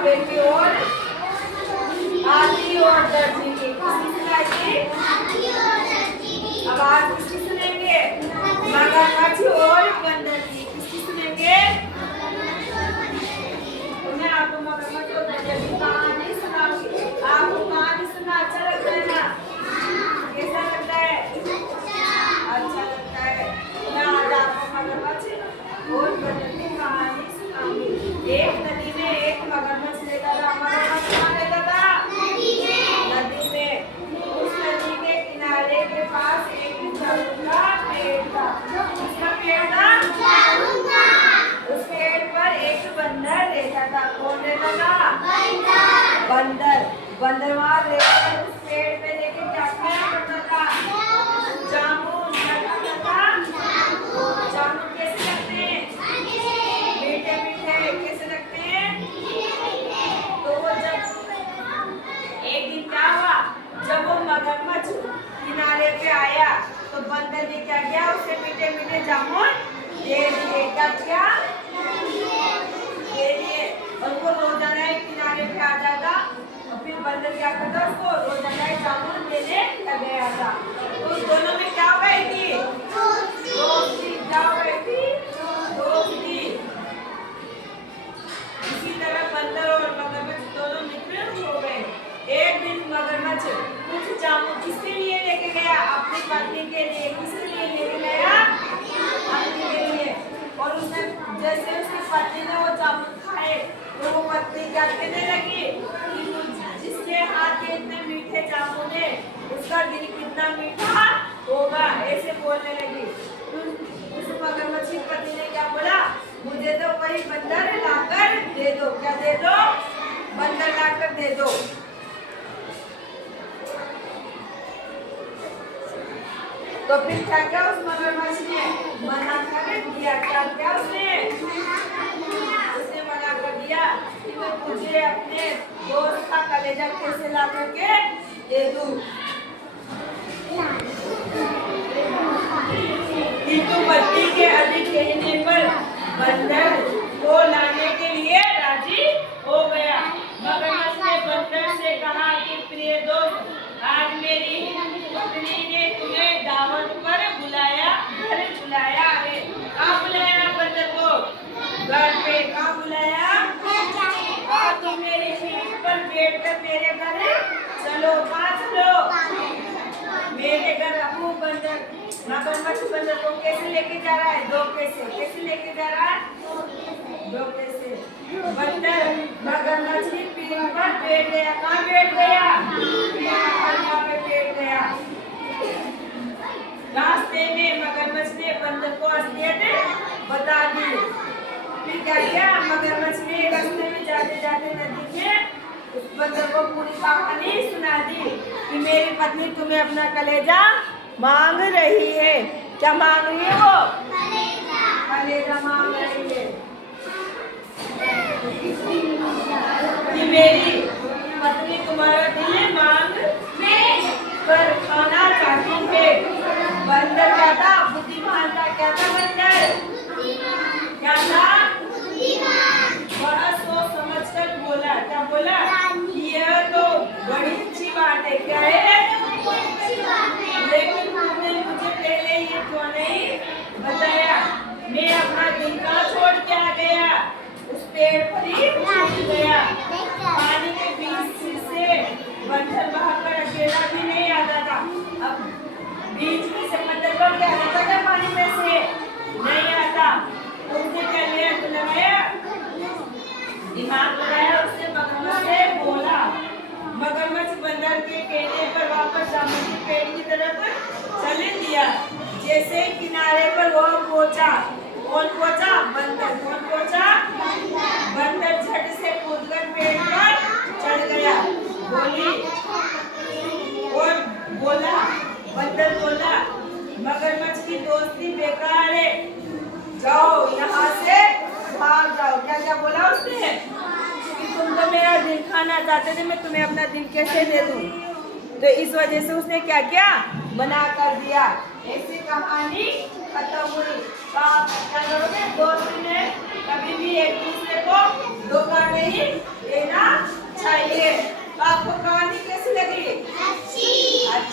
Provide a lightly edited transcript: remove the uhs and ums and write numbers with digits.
कौवे की ओर आती और दर्जी की। किसकी सुनाइए? अब आज किसकी सुनेंगे? मगरमच्छ और बंदर की। किसकी सुनेंगे? मैं आपको मगरमच्छ और बंदर की कहानी सुनाऊंगी। आपको कहानी सुनना अच्छा लगता है ना? कैसा लगता है? अच्छा लगता है। मैं आज आपको मगरमच्छ और बंदर की कहानी सुनाऊंगी। एक नदी में एक मगरमच्छ रहता था। मगरमच्छ कहाँ रहता था? नदी में। उस नदी के किनारे के पास एक जामुन का पेड़ था। किसका पेड़ था? उस पेड़ पर एक बंदर रहता था। कौन रहता था? बंदर। बंदर वहाँ रहकर उस पेड़ पे लेके क्या करता था? जामुन। क्या करता था? जामुन कैसे लगते हैं? मीठे मीठे। कैसे लगते हैं? तो वो जब एक दिन क्या हुआ, जब वो मगरमच्छ किनारे पे आया तो बंदर ने क्या किया? उसे मीठे मीठे जामुन दे दिए। क्या किया? दे दिए। और वो रोजाना एक किनारे पे आ जाता और फिर बंदर क्या करता? उसको रोजाना एक जामुन देने लग गया था। तो उस दोनों में क्या हो गई थी? दोस्ती। क्या हो गई थी? दोस्ती। इसी तरह बंदर और मगरमच्छ दोनों मित्र हो गए। एक दिन मगरमच्छ कुछ जामुन किसके लिए लेके गया? अपनी पत्नी के लिए। किसके लिए लेके गया? पत्नी के लिए। और उसने जैसे उसकी पत्नी ने वो जामुन खाए तो वो पत्नी क्या कहने लगी कि जिसके हाथ के इतने मीठे जामुन है उसका दिल कितना मीठा होगा, ऐसे बोलने लगी। उस मगरमच्छ की पत्नी ने क्या बोला? मुझे तो वही बंदर लाकर दे दो। क्या दे दो? बंदर लाकर दे दो। तो फिर क्या क्या उस मगरमच्छ ने मना कर दिया। क्या क्या उसने मना कर दिया कि मैं तुझे अपने दोस्त का कलेजा कैसे ला करके दे दूं। किंतु पत्नी के अधिक कहने पर बंदर को लाने के लिए राजी हो गया। मगरमच्छ ने बंदर से कहा कि प्रिय दोस्त, आज मेरी पत्नी ने तुम्हें दावत पर बुलाया, घर बुलाया है। कहाँ बुलाया बंदर को? घर पे। कहाँ बुलाया? तुम मेरी पीठ पर बैठकर मेरे घर चलो। कहाँ चलो? मेरे घर। अबू बंदर मगरमच्छ बंदर को कैसे लेके जा रहा है? धोखे से। कैसे लेके जा रहा है? धोखे से। बंदर मगरमच्छ की पीठ पर बैठ गया। कहाँ बैठ गया? यहाँ पे बैठ गया। रास्ते में मगरमच्छ ने बंदर को असलियत बता दी। फिर क्या किया? मगरमच्छ ने रास्ते में जाते जाते नदी में उस बंदर को पूरी कहानी सुना दी कि मेरी पत्नी तुम्हें अपना कलेजा मांग रही है। क्या मांग रही है वो? कलेजा मांग रही है कि मेरी पत्नी तुम्हारा दिल मांग कर खाना चाहती है। बंदर क्या था? बुद्धिमान था। क्या था बंदर? क्या था? बड़ा सोच समझ कर बोला। क्या बोला? यह तो बड़ी अच्छी बात है। क्या है? लेकिन तुमने मुझे पहले ये क्यों नहीं बताया? मैं अपना दिल कहाँ छोड़ के आ गया? उस पेड़ पर ही छूट गया। पानी के बीच से बंदर बहाकर अकेला भी नहीं आता था। अब बीच में से बंदर को क्या आता था? पानी में से नहीं आता। उसने क्या लिया? लगाया दिमाग लगाया। उसने मगरमच्छ से बोला। मगरमच्छ बंदर के कहने पर वापस जामुन के पेड़ की तरफ चले दिया। जैसे किनारे पर वह पहुंचा। कौन पहुंचा? बंदर। कौन पहुंचा? बंदर झट से कूदकर पेड़ पर चढ़ गया। और बोला बंदर बोला, मगरमच्छ की दोस्ती बेकार है, जाओ यहाँ से भाग जाओ। क्या क्या बोला उसने? कि तुम तो मेरा दिल खाना चाहते थे, मैं तुम्हें अपना दिल कैसे दे दूं? तो इस वजह से उसने क्या किया? मना कर दिया। ऐसी कहानी खत्म हुई।